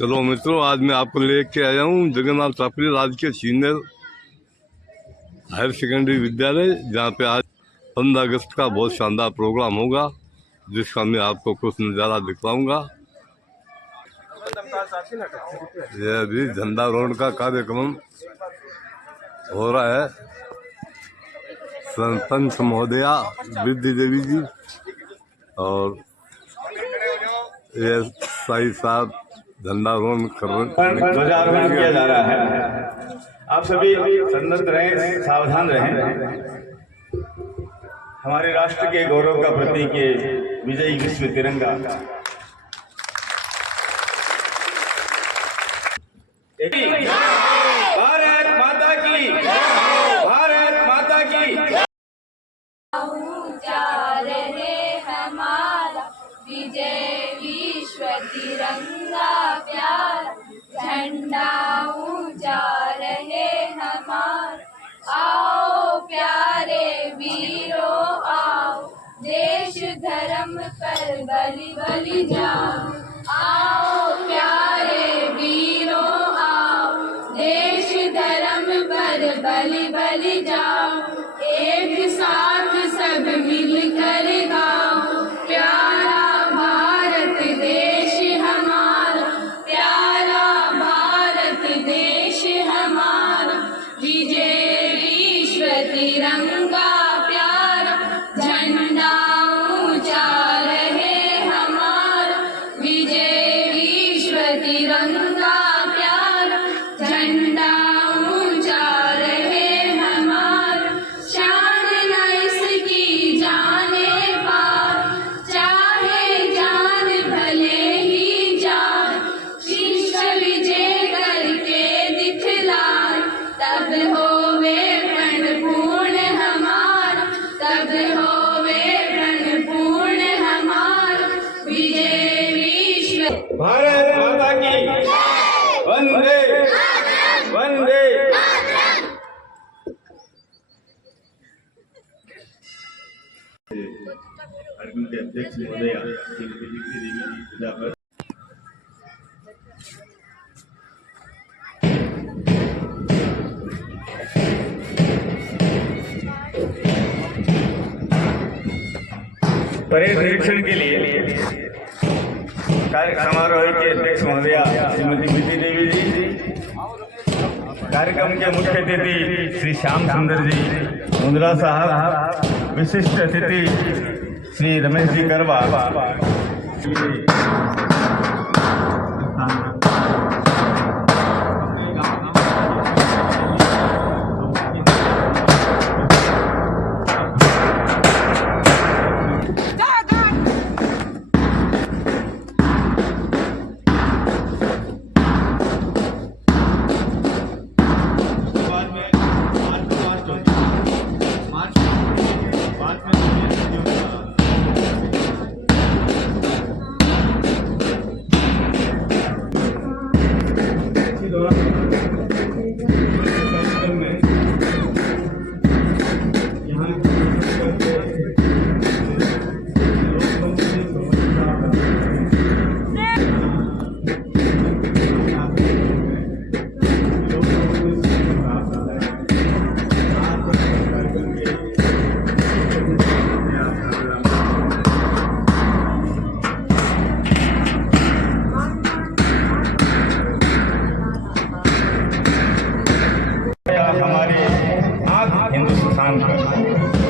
चलो मित्रों, आज मैं आपको लेके आया हूँ जगन्नाथ टापरी राजकीय सीनियर हायर सेकेंडरी विद्यालय, जहाँ पे आज 15 अगस्त का बहुत शानदार प्रोग्राम होगा, जिसका मैं आपको कुछ नज़ारा दिखलाऊंगा। ये अभी झंडारोहण का कार्यक्रम हो रहा है। सरपंच महोदया विद्या देवी जी और ये साई साहब झंडारोहण ध्वजारोहण किया जा रहा है। आप सभी संतत रहें, सावधान रहें। हमारे राष्ट्र के गौरव का प्रतीक है विजयी विश्व तिरंगा। भारत माता की, भारत माता की। ऊंचा रहे हमारा विजय विश्व तिरंगा प्यारा, झंडा ऊंचा रहे हमारा। आओ प्यारे वीरों आओ, देश धर्म पर बलि बलि जाओ। आओ प्यारे वीरों आओ, देश धर्म पर बलि बलि जाओ। एक साथ सब मिलकर गाओ, प्यारा भारत देश हमारा, प्यारा भारत देश हमारा। विजय विश्व तिरंगा प्यारा, झंडा ऊंचा रहे हमारा। विजय विश्व तिरंगा प्यारा, झंडा ऊंचा रहे हमारा। शान न इसकी जाने पार, चाहे जान भले ही जाए। शिष्ट विजय करके दिखलाए, तब होवे प्रण पूर्ण हमारा, तब होवे प्रण पूर्ण हमारा। विजय विश्व भारत माता की वंदे वंदे। कार्यक्रम के अध्यक्ष महोदय श्रीमती विद्या देवी जी पूजा पर परेड निरीक्षण के लिए समारोह के अध्यक्ष महोदया श्रीमती विद्या देवी जी, कार्यक्रम के मुख्य अतिथि श्री श्याम सुंदर जी मुंद्रा साहब, विशिष्ट अतिथि श्री रमेश जी करवा,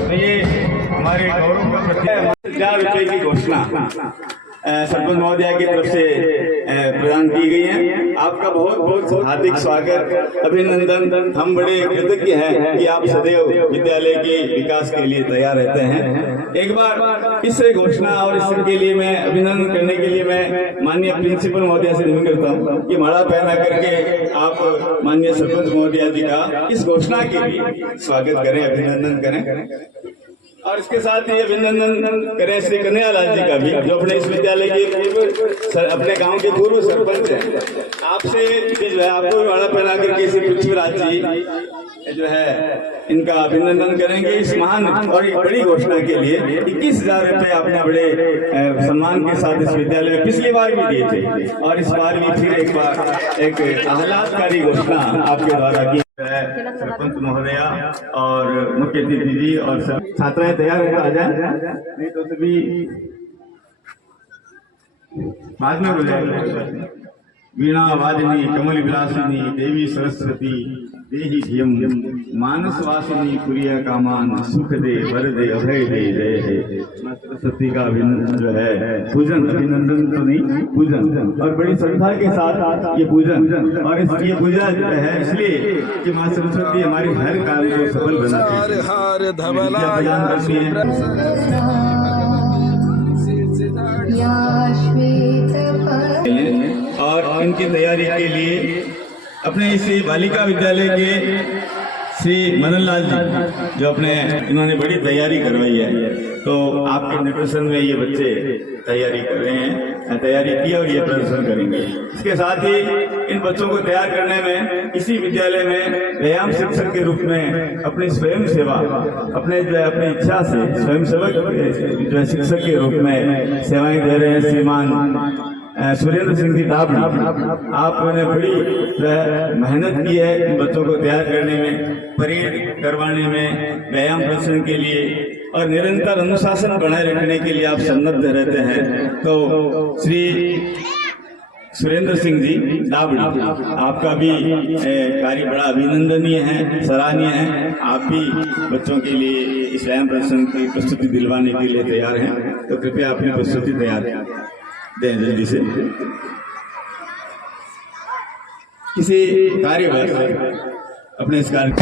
तो ये हमारे गौरव का प्रतीक। 1000 रुपये की घोषणा सरपंच महोदया की तरफ से प्रदान की गई है। आपका बहुत बहुत हार्दिक स्वागत, अभिनंदन। हम बड़े कृतज्ञ हैं कि आप सदैव विद्यालय के विकास के लिए तैयार रहते हैं। एक बार इस घोषणा और इसके लिए मैं अभिनंदन करने के लिए मैं माननीय प्रिंसिपल महोदया से निवेदन करता हूँ कि माला पहना करके आप माननीय सरपंच महोदया जी का इस घोषणा के लिए स्वागत करें, अभिनंदन करें। और इसके साथ ही अभिनंदन करें श्री कन्हैयालाल जी का भी, जो अपने इस विद्यालय के अपने गांव के पूर्व सरपंच हैं। आपसे जो है आपको भी माला पहना करके श्री पृथ्वीराज जी जो है इनका अभिनंदन करेंगे इस महान और एक बड़ी घोषणा के लिए। 21,000 रुपये आपने बड़े सम्मान के साथ इस विद्यालय में पिछली बार भी दिए थे और इस बार भी फिर एक बार एक आह्लादकारी घोषणा आपके द्वारा की है। सरपंच महोदया और मुख्य अतिथि जी और सब छात्राएं तैयार है, आ जाए नहीं तो सभी बाद में बोले। वीणा वादिनी कमल विलासिनी देवी सरस्वती देहि धियम मानस वासिनी प्रिय कामान सुख दे वर दे अभय दे जय हे। सरस्वती का अभिनंदन जो है पूजन, अभिनंदन तो नहीं पूजन, और बड़ी श्रद्धा के साथ ये पूजन और ये पूजा जो है इसलिए कि माँ सरस्वती हमारे हर कार्य को सफल बनाती है। और इनकी तैयारी के लिए अपने इस बालिका विद्यालय के श्री मदन लाल जी जो अपने इन्होंने बड़ी तैयारी करवाई है, तो आपके निर्देशन में ये बच्चे तैयारी कर रहे हैं, तैयारी की और ये प्रदर्शन करेंगे। इसके साथ ही इन बच्चों को तैयार करने में इसी विद्यालय में व्यायाम शिक्षक के रूप में अपनी स्वयं सेवा अपने जो है अपनी इच्छा से स्वयं सेवक जो है शिक्षक के रूप में सेवाएं दे रहे हैं श्रीमान सुरेंद्र सिंह जी डाब। आपने बड़ी मेहनत की है इन बच्चों को तैयार करने में, परेड करवाने में, व्यायाम प्रदर्शन के लिए और निरंतर अनुशासन बनाए रखने के लिए आप सन्नद्ध रहते हैं। तो श्री सुरेंद्र सिंह जी डाब, आपका भी कार्य बड़ा अभिनंदनीय है, सराहनीय है। आप भी बच्चों के लिए इस व्यायाम प्रदर्शन की प्रस्तुति दिलवाने के लिए तैयार हैं, तो कृपया अपनी प्रस्तुति तैयार दें जल्दी से। किसी कार्य पर अपने इस कार्य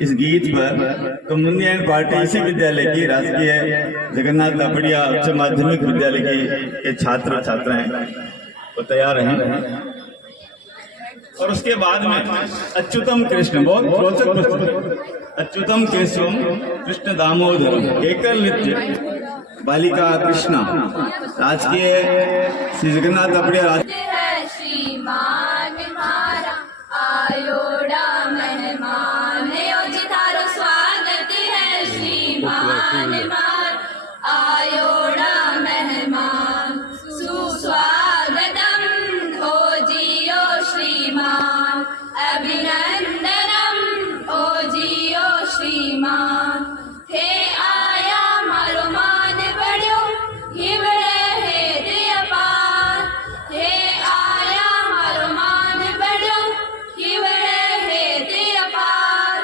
इस गीत पर कम्युनियन पार्टी इसी विद्यालय की राजकीय जगन्नाथ दापड़िया उच्च माध्यमिक विद्यालय के छात्र छात्राएं वो तैयार हैं। और उसके बाद में अच्युतम कृष्ण, बहुत रोचक प्रस्तुति, अच्युतम केशवम कृष्ण दामोदर एकल नृत्य बालिका कृष्णा राजकीय श्री जगन्नाथ दापड़िया श्रीमान मारा आयोडा मेहमान योजितारो स्वागत है। श्रीमान मारा आयोडा मेहमान सुस्वागतम ओ जियो श्रीमान अभिनंदनम ओ जियो श्रीमान। हे आया मारो मान बढ़्यो हिवड़े हे दिया पार। हे आया मारो मान बढ़्यो हिवड़े हे दिया पार।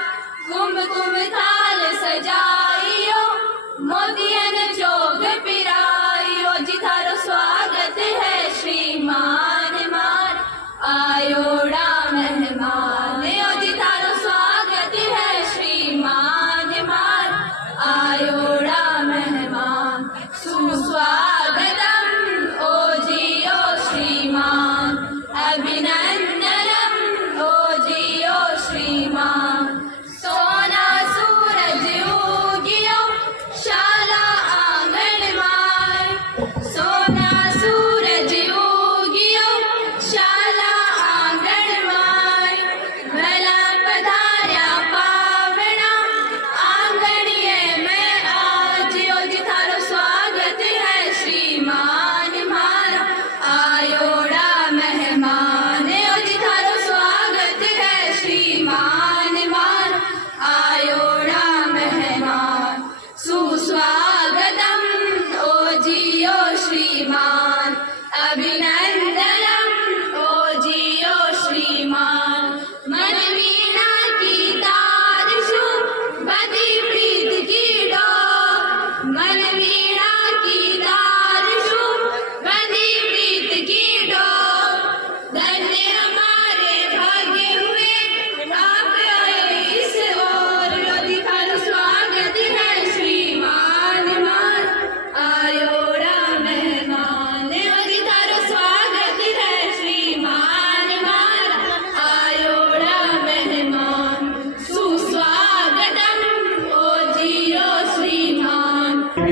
कुंभ कुंभ थाल सजाइयो मोतियन जोग पिराइयो जितारो स्वागत है। श्रीमान मार आयोड़ा मेहमान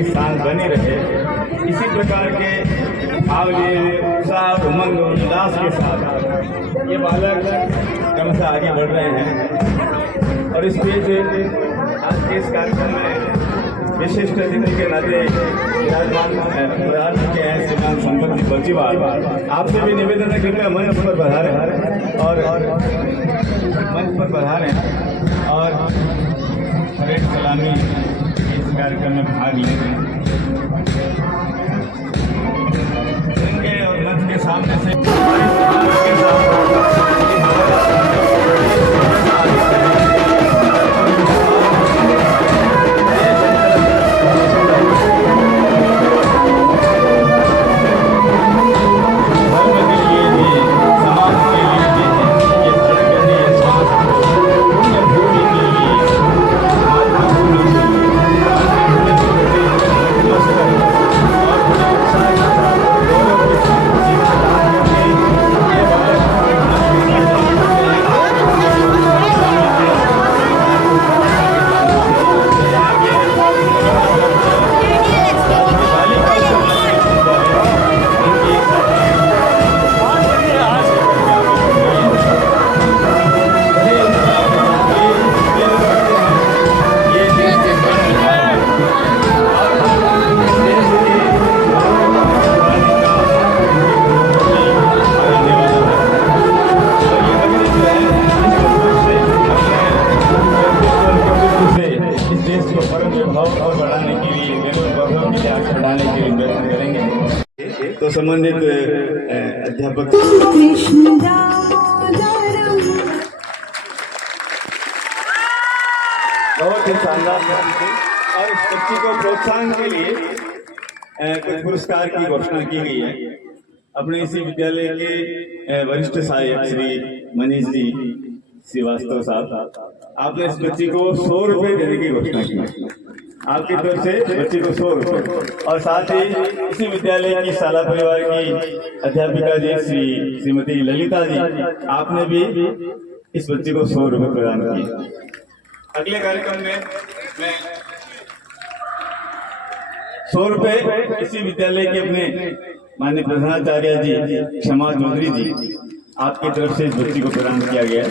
की शान बनी रहे, इसी प्रकार के भाव लिए उत्साह उमंग उल्लास के साथ ये बालक क्रमशः आगे बढ़ रहे हैं। और इस बीच आज के इस कार्यक्रम में विशिष्ट अतिथि के नाते विराजमान प्रधान के हैं श्रीमान संपत जी बर्जीवाल, आपसे भी निवेदन है कृपया मंच पर पधारें और मंच पर पधारें और परेड सलामी इस कार्यक्रम में भाग लेंगे और मंच के सामने से तो संबंधित अध्यापक बहुत ही शानदार और इस बच्ची को प्रोत्साहन के लिए कुछ पुरस्कार की घोषणा की गई है। अपने इसी विद्यालय के वरिष्ठ सहायक श्री मनीष जी श्रीवास्तव साहब, आपने इस बच्ची को 100 रुपये देने की घोषणा की। आपकी तरफ से बच्ची को 100 रुपये और साथ ही इसी विद्यालय की शाला परिवार की अध्यापिका जी श्रीमती ललिता जी, आपने भी इस बच्ची को 100 रुपये प्रदान किए। अगले कार्यक्रम में मैं 100 रुपये इसी विद्यालय के अपने माननीय प्रधानाचार्य जी क्षमा चौधरी जी, आपकी तरफ से इस बच्ची को प्रदान किया गया।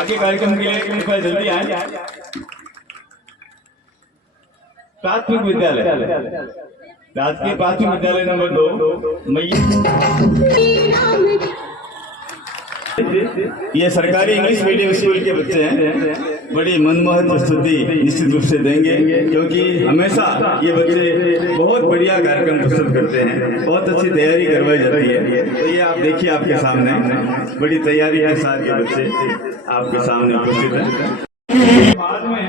आगे कार्यक्रम के लिए कृपया जल्दी आए। प्राथमिक विद्यालय राजकीय प्राथमिक विद्यालय नंबर 2 ये सरकारी इंग्लिश मीडियम स्कूल के बच्चे हैं। बड़ी मनमोहक प्रस्तुति निश्चित रूप से देंगे, क्योंकि हमेशा ये बच्चे बहुत बढ़िया कार्यक्रम प्रस्तुत करते हैं, बहुत अच्छी तैयारी करवाई जाती है। तो ये आप देखिए, आपके सामने बड़ी तैयारी के साथ ये बच्चे आपके सामने उपस्थित हैं। बाद में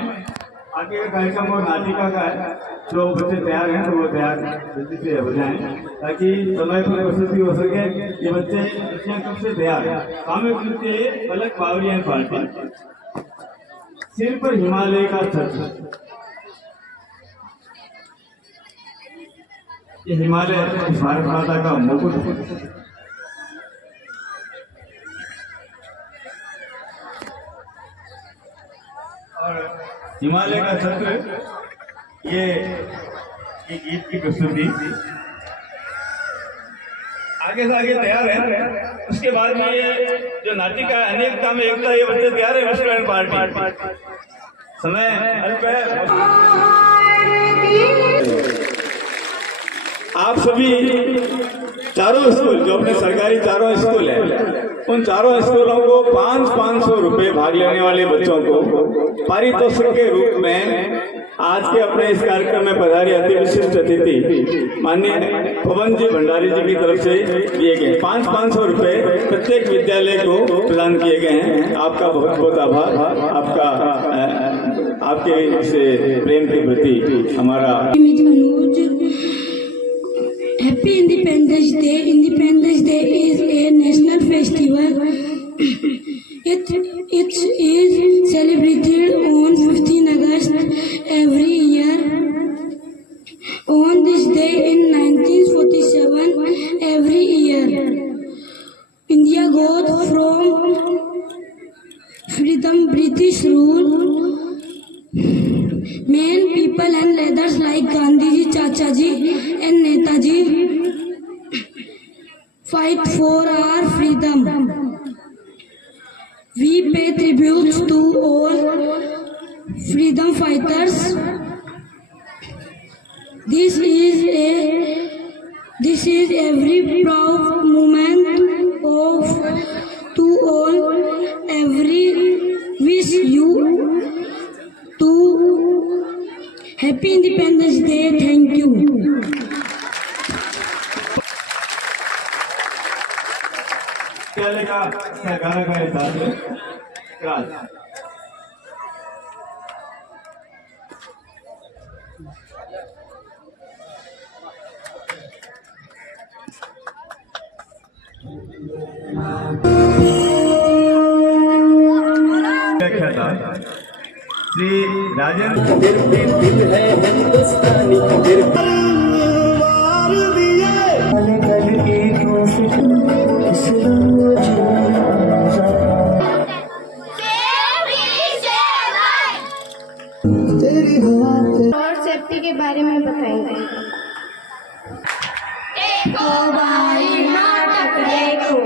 आगे का कार्यक्रम और नाटिका का है, जो बच्चे तैयार हैं तो वो तैयार जल्दी से हो जाएं, ताकि समय पर प्रस्तुति हो सके। ये बच्चे कब से तैयार हैं। सामूहिक नृत्य पलक बावरियां पार्टी, सिर पर हिमालय का छत्र, ये हिमालय भारत माता का मुकुट, और हिमालय का छत्र ये गीत की प्रस्तुति आगे से आगे तैयार है। उसके बाद में ये जो नाटिका अनेकता में एकता, ये बच्चे तैयार है। रेस्टोरेंट पार्टी समय अल्प है। आप सभी चारों स्कूल, जो अपने सरकारी चारों स्कूल है, उन चारों स्कूलों को 500 रुपये भाग लेने वाले बच्चों को पारितोषिक के रूप में आज के अपने इस कार्यक्रम में पधारी अति विशिष्ट अतिथि माननीय पवन जी भंडारी जी की तरफ से दिए गए 500 रुपये प्रत्येक विद्यालय को प्रदान किए गए हैं। आपका बहुत बहुत आभार। आपके इस प्रेम के प्रति हमारा Happy Independence Day. Independence Day is a national festival. It is celebrated on 15 August every year. On this day in 1947, every year, India got from freedom British rule. Men, people and leaders like Gandhiji, Chachaji and Netaji fight for our freedom. We pay tributes to all freedom fighters. This is every proud moment of to all. Every wish you to Happy Independence Day. Thank you. पहले का गाना गाए साथ में राज श्री राजेंद्र दिल है हिंदुस्तानी और safety के बारे में बताएंगे। देखो भाई नाटक देखो,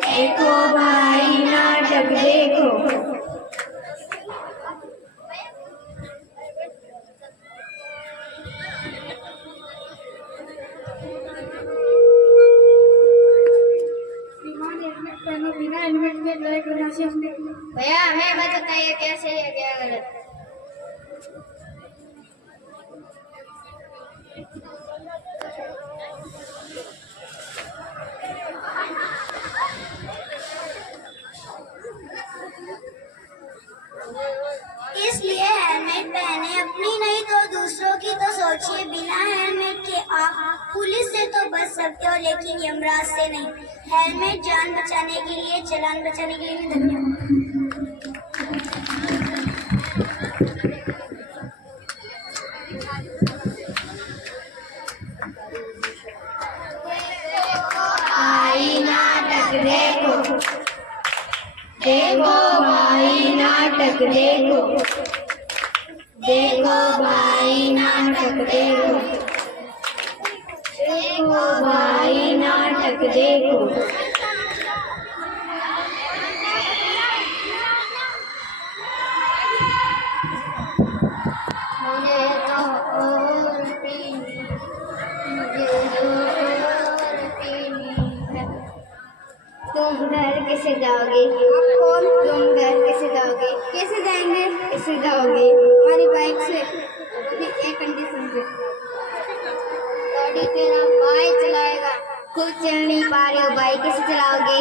देखो भाई नाटक देखो। बिना हेलमेट के ड्राइव करना से भैया हमें मत बताइए क्या सही है क्या गलत। इसलिए हेलमेट पहने, अपनी नहीं तो दूसरों की तो सोचिए। बिना हेलमेट के आप पुलिस से तो बच सकते हो, लेकिन यमराज से नहीं। हेलमेट जान बचाने के लिए, चालान बचाने के लिए भी। धन्यवाद। भाई नाटक देखो, देखो भाई नाटक देखो, देखो भाई नाटक देखो, देखो भाई नाटक देखो। मुझे तो और पीनी, मुझे तो और पीनी है। तुम घर कैसे जाओगे? कौन? तुम घर कैसे जाओगे? कैसे जाएंगे? कैसे जाओगे? हमारी बाइक से, भी एक कंडीशन से। गाड़ी तेरा भाई चलाएगा। खुद चल नहीं पा रहे हो, बाइक कैसे चलाओगे?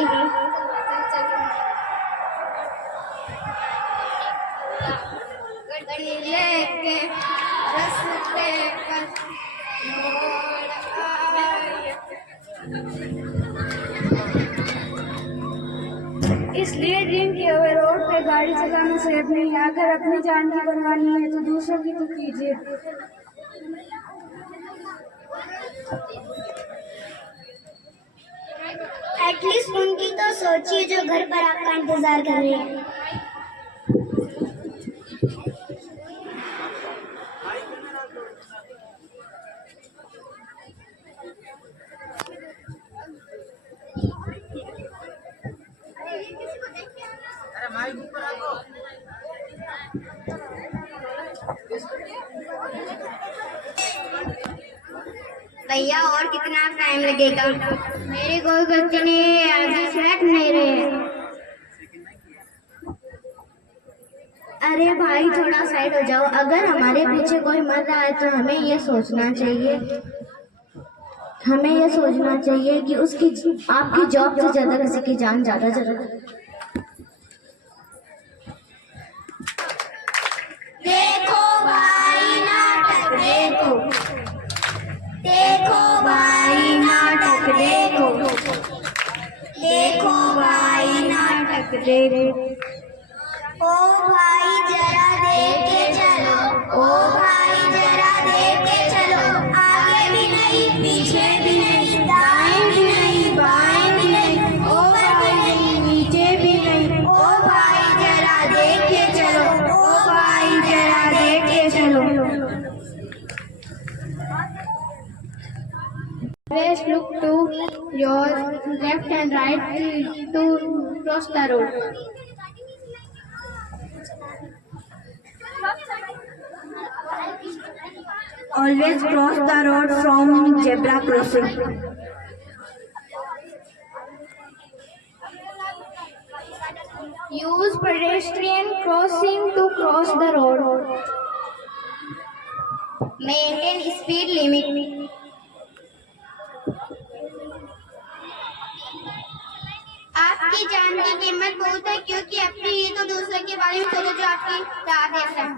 गाड़ी लेके रास्ते पर मोड़ आए। इसलिए ड्रिंक किए हुए रोड पे गाड़ी चलाना सेफ नहीं है। अगर अपनी जान की परवाह नहीं है तो दूसरों की तो कीजिए। एटलीस्ट उनकी तो सोचिए जो घर पर आपका इंतजार कर रहे हैं। भैया और कितना टाइम लगेगा? मेरी कोई गलती नहीं है, आगे से हट नहीं रहे। अरे भाई थोड़ा साइड हो जाओ। अगर हमारे पीछे कोई मर रहा है तो हमें ये सोचना चाहिए, हमें ये सोचना चाहिए कि उसकी आपकी जॉब से ज्यादा किसी की जान ज्यादा जरूरत है। देखो भाई नाटक देखो, देखो भाई नाटक देखो, देखो भाई नाटक देखो। ओ भाई जरा देख के चलो, ओ भाई जरा देख के चलो। आगे भी नहीं, पीछे भी नहीं, दाएं भी नहीं, बाएं भी नहीं, ऊपर भी नहीं, नीचे भी नहीं। ओ भाई जरा देख के चलो, ओ भाई जरा your left and right to cross the road. Always cross the road from zebra crossing. Use pedestrian crossing to cross the road. Maintain speed limit. आपकी जान की कीमत बहुत है, क्योंकि अपनी ही तो दूसरे के बारे में सोचो जो आपकी राह देख रहे हैं।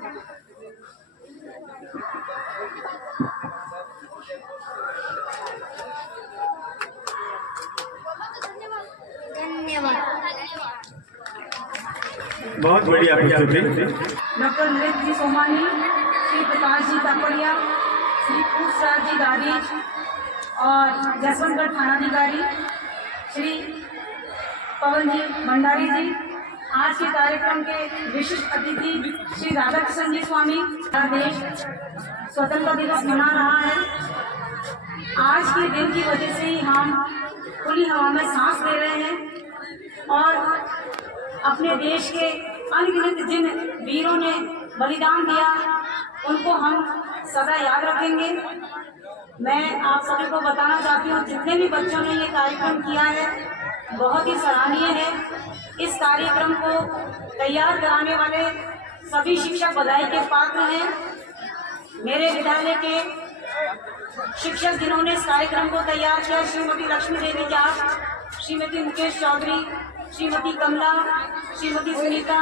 धन्यवाद। बहुत बढ़िया प्रस्तुति। डॉक्टर नरेंद्र जी सोमानी, श्री प्रकाश जी तापड़िया, श्री पूछराज जी दादीज और जसवंतगढ़ थानाधिकारी श्री पवन जी भंडारी जी। आज के कार्यक्रम के विशिष्ट अतिथि श्री राधाकृष्ण जी स्वामी। देश स्वतंत्रता दिवस मना रहा है। आज के दिन की वजह से ही हम खुली हवा में सांस ले रहे हैं और अपने देश के अनगिनत जिन वीरों ने बलिदान दिया उनको हम सदा याद रखेंगे। मैं आप सभी को बताना चाहती हूँ, जितने भी बच्चों ने ये कार्यक्रम किया है बहुत ही सराहनीय है। इस कार्यक्रम को तैयार कराने वाले सभी शिक्षक बधाई के पात्र हैं। मेरे विद्यालय के शिक्षक जिन्होंने इस कार्यक्रम को तैयार किया, श्रीमती लक्ष्मी देवी जाट, श्रीमती मुकेश चौधरी, श्रीमती कमला, श्रीमती सुनीता,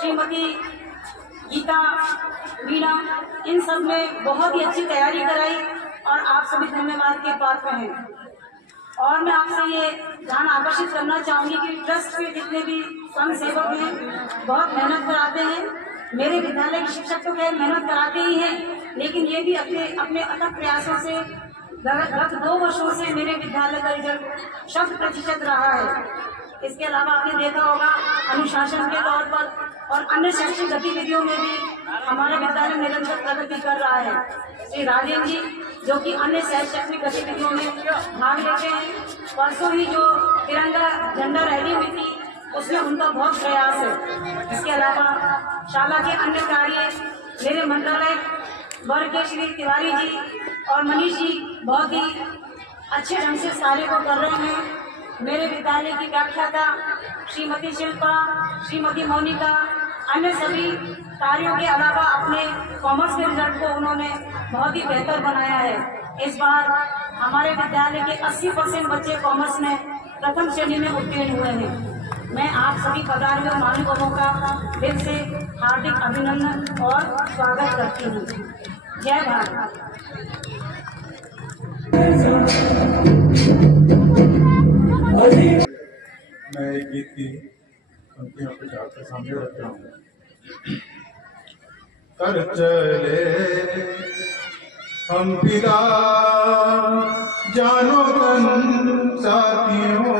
श्रीमती गीता, वीणा, इन सब ने बहुत ही अच्छी तैयारी कराई और आप सभी धन्यवाद के पात्र हैं। और मैं आपसे ये ध्यान आकर्षित करना चाहूँगी कि ट्रस्ट के जितने भी संघ सेवक हैं बहुत मेहनत कराते हैं। मेरे विद्यालय के शिक्षक तो खैर मेहनत कराते ही हैं, लेकिन ये भी अपने अथक प्रयासों से गत 2 वर्षों से मेरे विद्यालय का रिजल्ट 100% रहा है। इसके अलावा आपने देखा होगा अनुशासन के तौर पर और अन्य शैक्षिक गतिविधियों में भी हमारा विद्यालय निरंतर प्रगति कर रहा है। श्री राजेंद्र जी जो कि अन्य शैक्षणिक गतिविधियों में भाग लेते हैं, परसों ही जो तिरंगा झंडा रैली हुई थी उसमें उनका बहुत प्रयास है। इसके अलावा शाला के अन्य कार्य मेरे मंत्रालय वर्ग के श्री तिवारी जी और मनीष जी बहुत ही अच्छे ढंग से इस कार्य को कर रहे हैं। मेरे विद्यालय की व्याख्याता श्रीमती शिल्पा, श्रीमती मोनिका, अन्य सभी कार्यों के अलावा अपने कॉमर्स के रिजल्ट को उन्होंने बहुत ही बेहतर बनाया है। इस बार हमारे विद्यालय के 80% बच्चे कॉमर्स में प्रथम श्रेणी में उत्तीर्ण हुए हैं। मैं आप सभी पधारे महानुभावों का दिल से हार्दिक अभिनंदन और स्वागत करती हूँ। जय भारत। मैं एक गीत की पंक्तियों को आपके सामने रखता हूँ। कर चले हम फिदा जानो तन साथियों,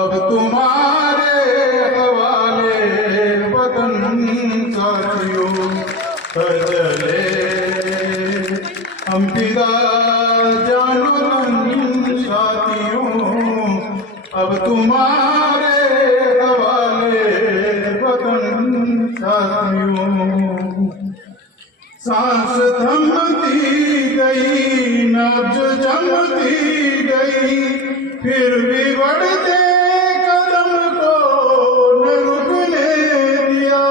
अब तुम्हारे हवाले वतन साथियों। कर चले हम फिदा जानो तन साथियों, अब तुम्हारे हवाले वतन साथियों। सांस थमती गई, नब्ज जमती गई, फिर भी बढ़ते कदम को न रुकने दिया।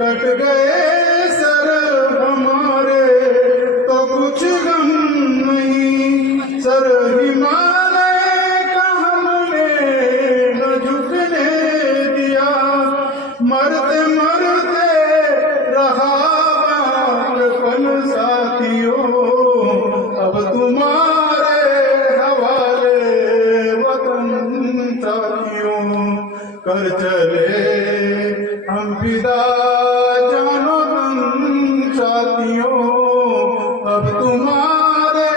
कट गए सर हमारे तो कुछ गम नहीं, सर हिमालय का हमने न झुकने दिया। मरते मरते रहा बालपन साथियों, अब तुम्हारे हवाले वतन साथियों। कर चले हम फिदा जानो तन साथियों, अब तुम्हारे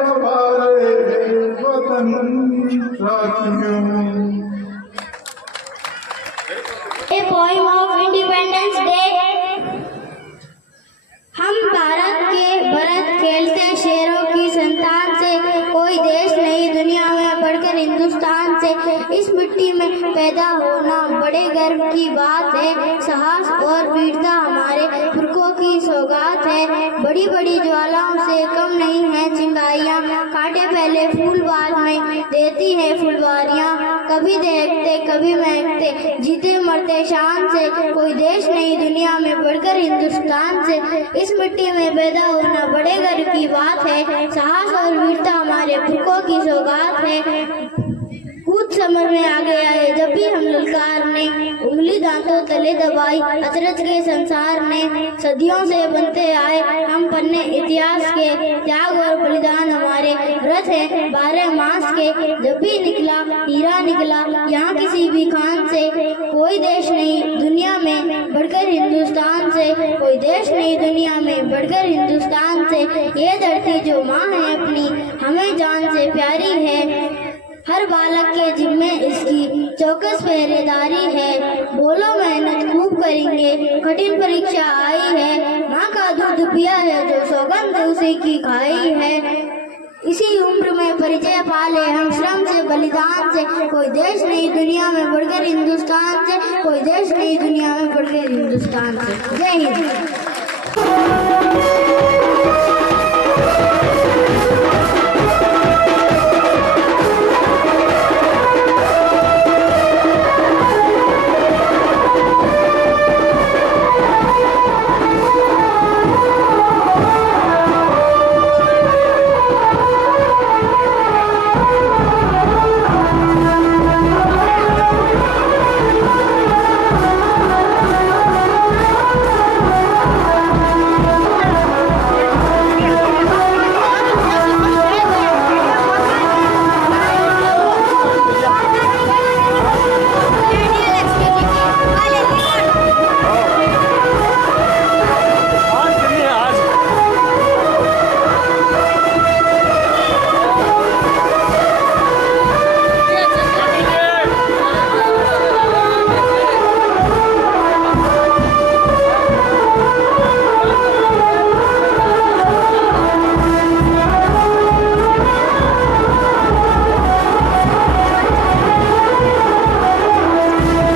हवाले वतन साथियों। A poem of Independence Day। हम भारत के भरत खेलते शेरों की संतान से, कोई देश नहीं दुनिया है। इस मिट्टी में पैदा होना बड़े गर्व की बात है। साहस और वीरता हमारे पुरखों की सौगात है। बड़ी बड़ी ज्वालाओं से कम नहीं है चिंगारियाँ, कांटे पहले फूल बाद में देती है फुलवारियाँ। कभी देखते कभी महकते, जीते मरते शान से, कोई देश नहीं दुनिया में बढ़कर हिंदुस्तान से। इस मिट्टी में पैदा होना बड़े गर्व की बात है। साहस और वीरता हमारे पुरखों की सौगात है। कुछ समझ में आ गया है जब भी हम ललकार ने उंगली दांतों तले दबाई, अचरज के संसार ने सदियों से बनते आए हम पन्ने इतिहास के। त्याग और बलिदान हमारे व्रत है 12 मास के। जब भी निकला हीरा निकला यहाँ किसी भी खान से। कोई देश नहीं दुनिया में बढ़कर हिंदुस्तान से, कोई देश नहीं दुनिया में बढ़कर हिंदुस्तान से। ये धरती जो माँ है अपनी हमें जान से प्यारी है। हर बालक के जिम्मे इसकी चौकस पहरेदारी है। बोलो मेहनत खूब करेंगे, कठिन परीक्षा आई है। माँ का दूध पिया है जो सौगंध उसी की खाई है। इसी उम्र में परिचय पाले हम श्रम से बलिदान से। कोई देश नहीं दुनिया में बढ़कर हिंदुस्तान से, कोई देश नहीं दुनिया में बढ़कर हिंदुस्तान से। जय हिंद।